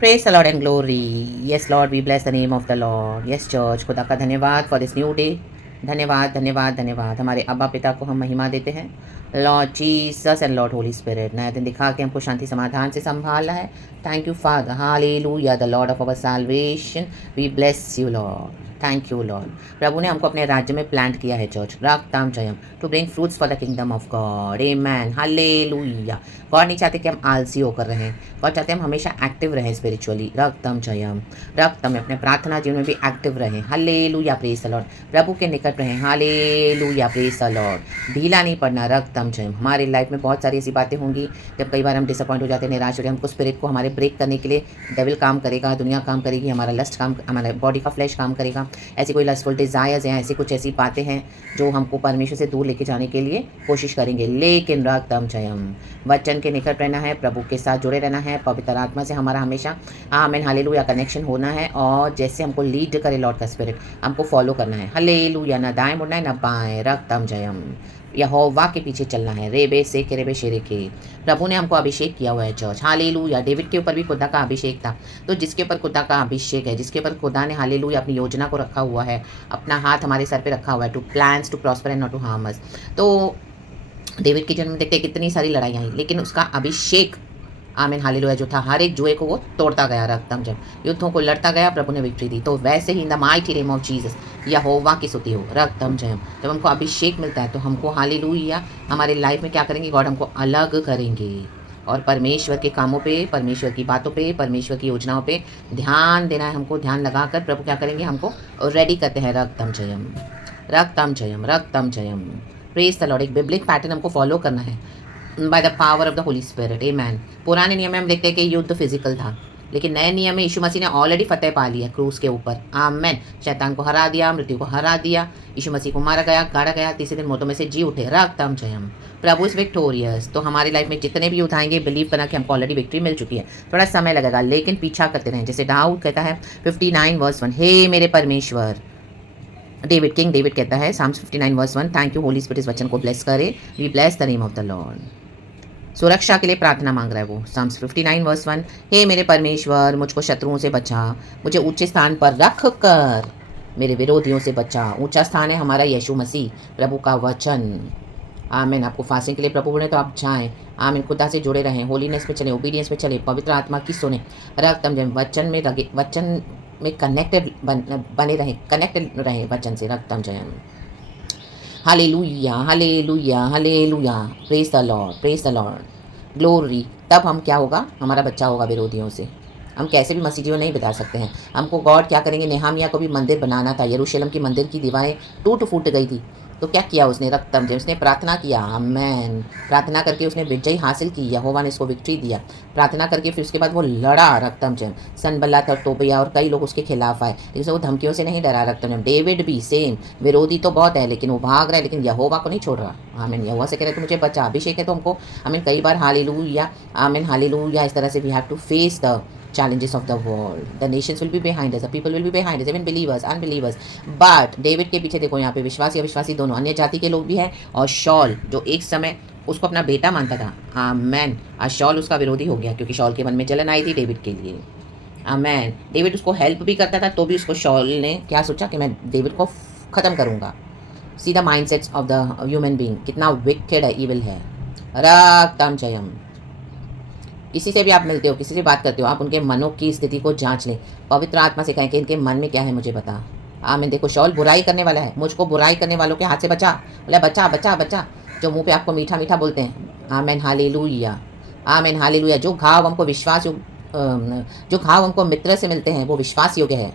Praise the Lord and glory. Yes, Lord, we bless the name of the Lord. Yes, church. खुदा का धन्यवाद for this new day. धन्यवाद धन्यवाद धन्यवाद. हमारे अब्बा पिता को हम महिमा देते हैं. Lord Jesus and Lord Holi spirit. नया दिन दिखा के हमको शांति समाधान से संभाला है. Thank you father. Hallelujah the Lord of our salvation. We bless you Lord. Thank you Lord. प्रभु ने हमको अपने राज्य में प्लांट किया है चर्च. रक्तम जयम to bring fruits for the kingdom of God. Amen. Hallelujah. God नहीं चाहते कि हम आलसी होकर रहें. गॉड चाहते हैं हम हमेशा एक्टिव रहें स्पिरिचुअली. रक्तम जयम. रक्तम में अपने प्रार्थना जीवन में भी एक्टिव रहें. हालेलुया. Praise the Lord. प्रभु के निकट रहें. हालेलुया. Praise the Lord. ढीला नहीं पड़ना. रक्तम जयम. हमारी लाइफ में बहुत सारी ऐसी बातें होंगी जब कई बार हम डिसअपॉइंट हो जाते हैं, निराश हो जाते हैं. हमको स्पिरिट को हमारे ब्रेक करने के लिए डेविल काम करेगा, दुनिया काम करेगी, हमारा लस्ट काम, हमारा बॉडी का फ्लैश काम करेगा. ऐसी कोई लस्टफुल डिज़ायर्स हैं, ऐसी कुछ ऐसी बातें हैं जो हमको परमेश्वर से दूर लेके जाने के लिए कोशिश करेंगे. लेकिन रक्तम जयम. वचन के निकट रहना है, प्रभु के साथ जुड़े रहना है, पवित्र आत्मा से हमारा हमेशा आमेन हालेलुया कनेक्शन होना है. और जैसे हमको लीड करे लॉर्ड का स्पिरिट, हमको फॉलो करना है. हालेलुया. ना दाएं मुड़ना है ना बाएं. रक्तम जयम. यहोवा के पीछे चलना है. रेबे से के रेबे शेरे के. प्रभु ने हमको अभिषेक किया हुआ है चर्च. हालेलुया. डेविड के ऊपर भी खुदा का अभिषेक था. तो जिसके ऊपर खुदा का अभिषेक है, जिसके ऊपर खुदा ने हालेलुया अपनी योजना को रखा हुआ है, अपना हाथ हमारे सर पे रखा हुआ है, to plans to prosper and not to harm us. तो डेविड के जन्म में देखते कितनी सारी लड़ाइयाँ आई, लेकिन उसका अभिषेक आमीन हालेलुया जो था, हर एक जुए को वो तोड़ता गया. रक्तम जब युद्धों को लड़ता गया, प्रभु ने विक्ट्री दी. तो वैसे ही in the mighty name of Jesus यहोवा की स्तुति हो. रक्तम जयम. जब हमको अभिषेक मिलता है तो हमको हालेलुया हमारे लाइफ में क्या करेंगे, गॉड हमको अलग करेंगे और परमेश्वर के कामों पे, परमेश्वर की बातों पे, परमेश्वर की योजनाओं पे ध्यान देना है. हमको ध्यान लगाकर प्रभु क्या करेंगे, हमको रेडी करते हैं. रक्तम जयम. रक्तम जयम. रक्तम जयम. Praise the Lord. एक बिब्लिक पैटर्न हमको फॉलो करना है by the power of the Holy Spirit. Amen. पुराने नियम में हम देखते हैं कि युद्ध फिजिकल था, लेकिन नए नियम में यीशु मसीह ने ऑलरेडी फतेह पा लिया क्रूस के ऊपर. आमेन. शैतान को हरा दिया, मृत्यु को हरा दिया. यीशु मसीह को मारा गया, गाड़ा गया, तीसरे दिन मौतों में से जी उठे. रक्तम जयम. प्रभु इज विक्टोरियस. तो हमारी लाइफ में जितने भी युद्ध आएंगे, बिलीव करना कि हमको ऑलरेडी विक्ट्री मिल चुकी है. थोड़ा समय लगेगा लेकिन पीछा करते रहें. जैसे दाऊद कहता है 59 वर्स 1, हे मेरे परमेश्वर. डेविड, किंग डेविड कहता है psalms 59 verse 1, thank you holy spirit. इस वचन को ब्लेस करे. We bless the name of the Lord. सुरक्षा के लिए प्रार्थना मांग रहा है वो. साम्स 59 वर्स 1, हे मेरे परमेश्वर, मुझको शत्रुओं से बचा, मुझे ऊंचे स्थान पर रख कर मेरे विरोधियों से बचा. ऊंचा स्थान है हमारा यीशु मसीह, प्रभु का वचन. आमीन. आपको फास्टिंग के लिए प्रभु बोले तो आप जाएं. आमीन. खुदा से जुड़े रहें, होलीनेस में चले, ओबीडियंस में चले, पवित्र आत्मा की सुने. रक्तम जयम. वचन में लगे, वचन में कनेक्टेड बने रहें, कनेक्टेड रहें वचन से. रक्तम जयम. Hallelujah. Hallelujah. Hallelujah. Praise the Lord. Praise the Lord. Glory. तब हम क्या होगा, हमारा बच्चा होगा विरोधियों से. हम कैसे भी मसीह जीवन नहीं बिता सकते हैं. हमको गॉड क्या करेंगे, नेहमिया को भी मंदिर बनाना था. यरूशलेम की मंदिर की दीवारें टूट फूट गई थी. तो क्या किया उसने, रक्तम जब उसने प्रार्थना किया. आमेन. प्रार्थना करके उसने विजय हासिल की. यहोवा ने इसको विक्ट्री दिया. प्रार्थना करके फिर उसके बाद वो लड़ा. रक्तम जब सनबल्लात और तोबिया और कई लोग उसके खिलाफ आए, लेकिन वो धमकियों से नहीं डरा. रक्तम जब डेविड भी सेम, विरोधी तो बहुत है लेकिन वो भाग रहा है, लेकिन यहोवा को नहीं छोड़ रहा. आमीन. यहोवा से कह रहे तो मुझे बचा. अभिषेक है तो हमको आमीन कई बार हालेलुया आमीन हालेलुया इस तरह से we have to face the challenges of the world. The nations will be behind us, the people will be behind us, even believers, unbelievers. But David के पीछे देखो, यहाँ पे विश्वासी अविश्वासी दोनों, अन्य जाति के लोग भी हैं. और शॉल जो एक समय उसको अपना बेटा मानता था, आमेन, आज शॉल उसका विरोधी हो गया क्योंकि शॉल के मन में जलन आई थी डेविड के लिए. आमेन. डेविड उसको हेल्प भी करता था तो भी उसको शॉल ने क्या सोचा कि मैं डेविड को ख़त्म करूँगा. See the mindsets of the human being, कितना विकेड है, इविल है. रक्तम जयम. किसी से भी आप मिलते हो, किसी से बात करते हो, आप उनके मनों की स्थिति को जांच लें. पवित्र आत्मा से कहें कि इनके मन में क्या है, मुझे बता. आमीन. देखो शॉल बुराई करने वाला है, मुझको बुराई करने वालों के हाथ से बचा. बोला बचा बचा बचा, जो मुंह पे आपको मीठा मीठा बोलते हैं. आमीन हालेलुया. Amen hallelujah. जो घाव हमको जो घाव हमको मित्र से मिलते हैं वो विश्वास योग्य है,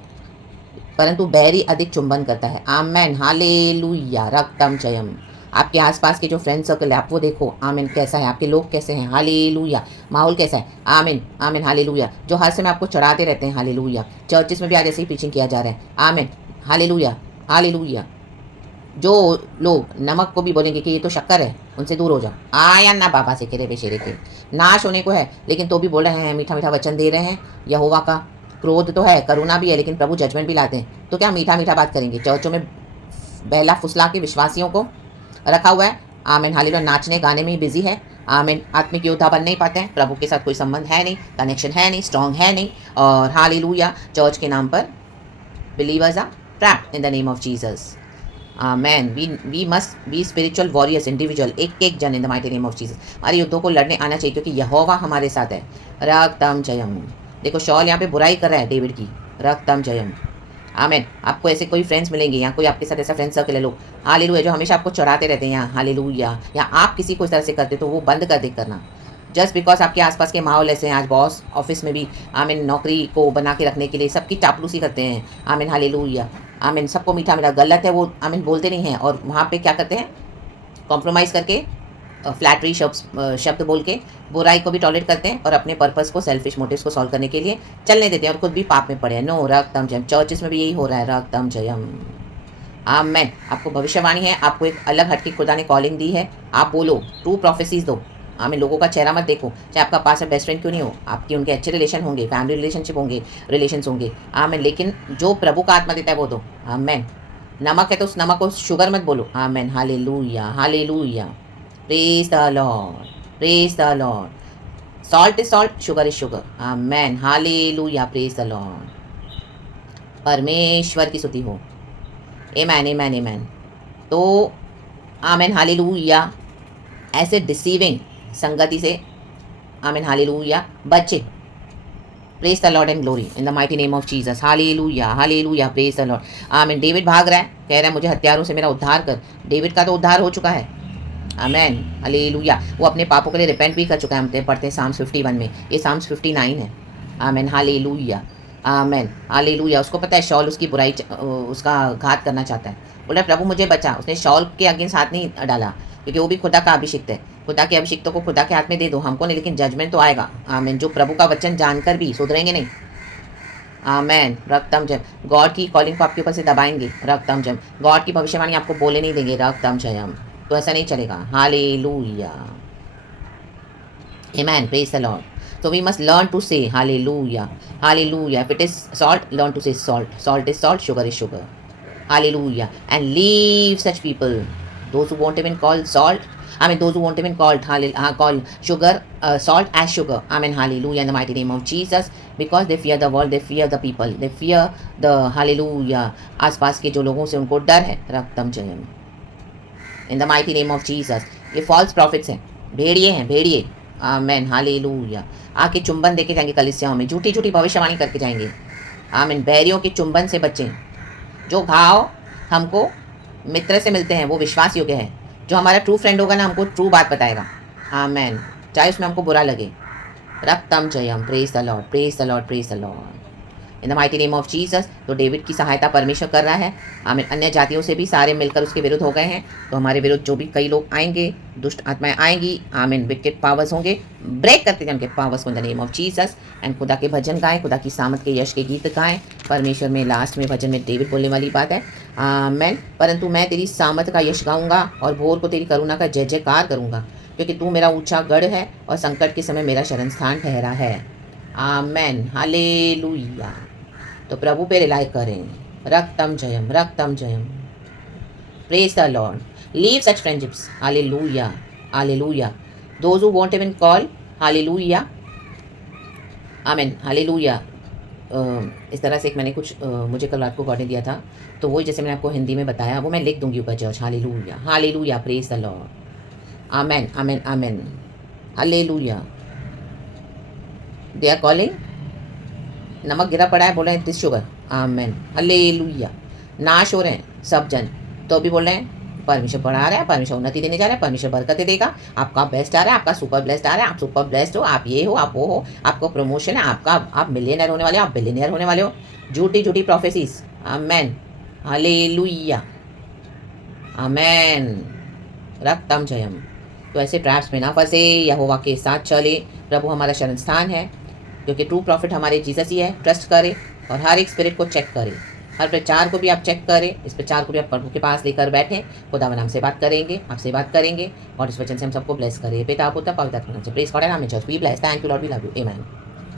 परंतु बैरी अधिक चुंबन करता है. आमीन हालेलुया. रक्तम जयम. आपके आसपास के जो फ्रेंड सर्कल है आप वो देखो. आमीन. कैसा है, आपके लोग कैसे हैं. हालेलुया. माहौल कैसा है. आमीन. आमीन हालेलुया. जो हर समय आपको चढ़ाते रहते हैं. हालेलुया. चर्चिस में भी आज ऐसे ही प्रीचिंग किया जा रहा है. आमीन हालेलुया. हालेलुया. जो लोग नमक को भी बोलेंगे कि ये तो शक्कर है, उनसे दूर हो जाओ. आया ना बाबा से केरे बेशेरे के नाश होने को है, लेकिन तो भी बोल रहे हैं, मीठा मीठा वचन दे रहे हैं. यहोवा का क्रोध तो है, करुणा भी है, लेकिन प्रभु जजमेंट भी लाते हैं. तो क्या मीठा मीठा बात करेंगे. चर्चों में बहला फुसला के विश्वासियों को रखा हुआ है. आमीन हालेलुया. नाचने गाने में ही बिजी है. आमीन। आत्मिक योद्धा बन नहीं पाते हैं, प्रभु के साथ कोई संबंध है नहीं, कनेक्शन है नहीं, स्ट्रॉन्ग है नहीं, और हालेलुया चर्च के नाम पर believers are trapped in the name of Jesus. Amen. We must be spiritual warriors, individual, एक एक जन in the mighty name of Jesus. हमारे युद्धों को लड़ने आना चाहिए क्योंकि यहोवा हमारे साथ है। रक्तम जयम। देखो शॉल यहाँ पे बुराई कर रहा है डेविड की, रक्तम जयम। आमेन। आपको ऐसे कोई फ्रेंड्स मिलेंगे, यहाँ कोई आपके साथ ऐसा फ्रेंड सर्कल है लोग हालेलुया जो हमेशा आपको चढ़ाते रहते हैं यहाँ हालेलुया, या आप किसी को इस तरह से करते तो वो बंद कर दे करना। जस्ट बिकॉज आपके आसपास के माहौल ऐसे हैं, आज बॉस ऑफिस में भी आमीन नौकरी को बना के रखने के लिए सबकी चापलूसी करते हैं। आमीन हालेलुया। आमीन। सबको मीठा मीठा, गलत है वो आमीन बोलते नहीं हैं, और वहाँ पे क्या करते हैं, कॉम्प्रोमाइज़ करके फ्लैटरी शब्द बोल के बुराई को भी टॉलरेट करते हैं और अपने पर्पस को, सेल्फिश मोटिव्स को सॉल्व करने के लिए चलने देते हैं और खुद भी पाप में पड़े हैं। नो, रक्तम जयम। चर्चेस में भी यही हो रहा है, रक्तम जयम। आमेन। आपको भविष्यवाणी है, आपको एक अलग हटके खुदा ने कॉलिंग दी है, आप बोलो, ट्रू प्रोफेसीज दो। आमीन। लोगों का चेहरा मत देखो, चाहे आपका पास बेस्ट फ्रेंड क्यों नहीं हो, आपकी उनके अच्छे रिलेशन होंगे, फैमिली रिलेशनशिप होंगे, रिलेशंस होंगे। आमीन। लेकिन जो प्रभु का आत्मा देता है वो दो। आमीन। नमक है तो उस नमक को शुगर मत बोलो। आमीन hallelujah, hallelujah. Praise the Lord, praise the Lord. Salt is salt, sugar is sugar. आमीन हालेलुया, प्रेज द लॉर्ड। परमेश्वर की स्तुति हो। आमेन, आमेन, आमेन। तो आमीन हालेलुया। ऐसे डिसीविंग संगति से आमीन हालेलुया बचे। Praise the Lord and glory in the mighty name of Jesus. Hallelujah, hallelujah, praise the Lord. आमीन। डेविड भाग रहा है, कह रहा है मुझे हत्यारों से मेरा उद्धार कर। डेविड का तो उद्धार हो चुका है। आमीन हालेलुया। वो अपने पापों के लिए रिपेंट भी कर चुका है। हम पढ़ते हैं साम्स 51 में, ये साम्स 59 है। आमीन हालेलुया, आमीन हालेलुया। उसको पता है शॉल उसकी बुराई उसका घात करना चाहता है। बोला प्रभु मुझे बचा। उसने शॉल के अगेंस्ट हाथ नहीं डाला क्योंकि वो भी खुदा का अभिषिक्त है। खुदा के अभिषिक्तों को खुदा के हाथ में दे दो, हमको नहीं, लेकिन जजमेंट तो आएगा। आमीन। जो प्रभु का वचन जानकर भी सुधरेंगे नहीं। आमीन। रक्तम जयम। गॉड की कॉलिंग को आपके ऊपर से दबाएंगे। रक्तम जयम। गॉड की भविष्यवाणी आपको बोले नहीं देंगे। रक्तम जयम। तो ऐसा नहीं चलेगा। Hallelujah, amen, praise the Lord. So we must learn to say hallelujah, hallelujah. If it is salt, learn to say salt. Salt is salt, sugar is sugar. Hallelujah. And leave such people, those who won't even call salt, those who won't even call sugar, salt as sugar. Amen, hallelujah, in the mighty name of Jesus. Because they fear the world, they fear the people, they fear the hallelujah. आसपास के जो लोगों से उनको डर है। रक्तम Jayam in the mighty name of Jesus. ये false profits हैं, भेड़िए हैं, भेड़िए। Amen hallelujah. आके चुंबन देके जाएंगे कलीसियाओं में, झूठी झूठी भविष्यवाणी करके जाएंगे। आमीन। बैरियों के चुंबन से बचें। जो घाव हमको मित्र से मिलते हैं वो विश्वास योग्य है। जो हमारा ट्रू फ्रेंड होगा ना, हमको ट्रू बात बताएगा। आमेन। चाहे उसमें हमको बुरा लगे। रक्तम जयम। Praise the Lord, praise the Lord, praise the Lord in the mighty name of Jesus. तो डेविड की सहायता परमेश्वर कर रहा है। आमीन। अन्य जातियों से भी सारे मिलकर उसके विरुद्ध हो गए हैं। तो हमारे विरुद्ध जो भी कई लोग आएंगे, दुष्ट आत्माएं आएंगी, आमीन, विकेट पावर्स होंगे, ब्रेक करते जाएंगे पावर्स को इन the name of Jesus. And खुदा के भजन गाएं, खुदा की सामत के यश के गीत गाएं। परमेश्वर में लास्ट में भजन में डेविड बोलने वाली बात है, आमीन। परंतु मैं तेरी सामत का यश गाऊंगा और भोर को तेरी करुणा का जय जयकार करूंगा, क्योंकि तू मेरा ऊंचा गढ़ है और संकट के समय मेरा शरण स्थान ठहरा है। आमीन हालेलुया। तो प्रभु पे रिलाई करें। रक्तम जयम, रक्तम जयम। Praise the Lord. Leave such friendships. Hallelujah, hallelujah. Those who won't even call, hallelujah, amen hallelujah. इस तरह से एक मैंने कुछ मुझे कल रात को गॉड ने दिया था, तो वही जैसे मैंने आपको हिंदी में बताया वो मैं लिख दूंगी ऊपर church. Hallelujah, hallelujah, praise the Lord. आमीन, आमीन, आमीन, हालेलुया। They are calling. नमक गिरा पड़ा है, बोल रहे हैं दिस शुगर। Amen hallelujah. नाश हो रहे हैं सब जन, तो भी बोल रहे हैं परमेश्वर बढ़ा रहा है, परमेश्वर उन्नति देने जा रहा है, परमेश्वर बरकतें देगा, आपका बेस्ट आ रहा है, आपका सुपर ब्लेस्ड आ रहा है, आप सुपर ब्लेस्ड हो, आप ये हो, आप वो हो, आपको प्रमोशन है, आपका आप मिलियनर होने वाले हो, आप बिलियनर होने वाले हो। झूठी झूठी प्रोफेसीज। आमेन हालेलुया, आमेन। रक्तम जयम। तो ऐसे ट्रैप्स में ना फंसे, यहोवा के साथ चले। प्रभु हमारा शरण स्थान है, क्योंकि ट्रू प्रॉफिट हमारे जीसस ही है। ट्रस्ट करें और हर एक स्पिरिट को चेक करें, हर प्रचार को भी आप चेक करें, इस प्रचार को भी आप प्रभु के पास लेकर बैठें। खुदा नाम से बात करेंगे, आपसे बात करेंगे और इस वचन से हम सबको ब्लेस करें। पिता पुत्र पवित्र आत्मा नाम से praise God and amen. Church be blessed. Thank you Lord, we love you, amen.